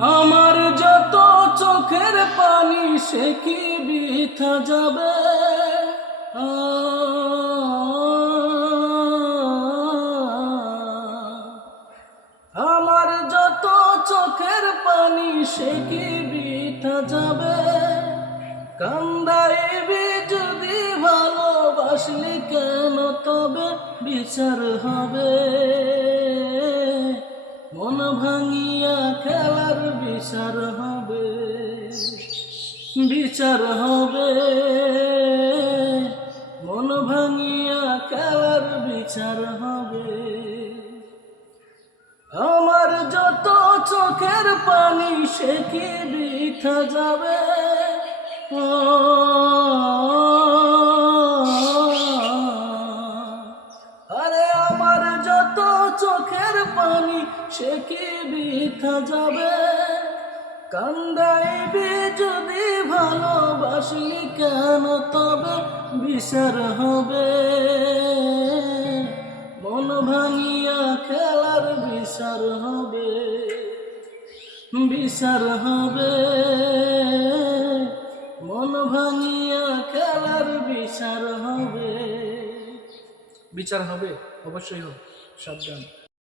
আমার যত চোখের পানি সে কি বৃথা যাবে? আমার যত চোখের পানি সে কি বৃথা যাবে? কান্দাইবি যদি ভালোবাসলি কেন তবে বিচার হবে। মন ভাঙিয়া খেলার বিচার হবে, বিচার হবে। মন ভাঙিয়া খেলার বিচার হবে। আমার যত চোখের পানি সে কি বৃথা যাবে? আরে আমার যত চোখের পানি সে কি বৃথা যাবে? কান্দাইবি যদি ভালোবাসলি কেন তবে বিচার হবে। মন ভাঙিয়া খেলার বিচার হবে, বিচার হবে। মন ভাঙিয়া খেলার বিচার হবে, বিচার হবে, অবশ্যই হবে। সাবধান।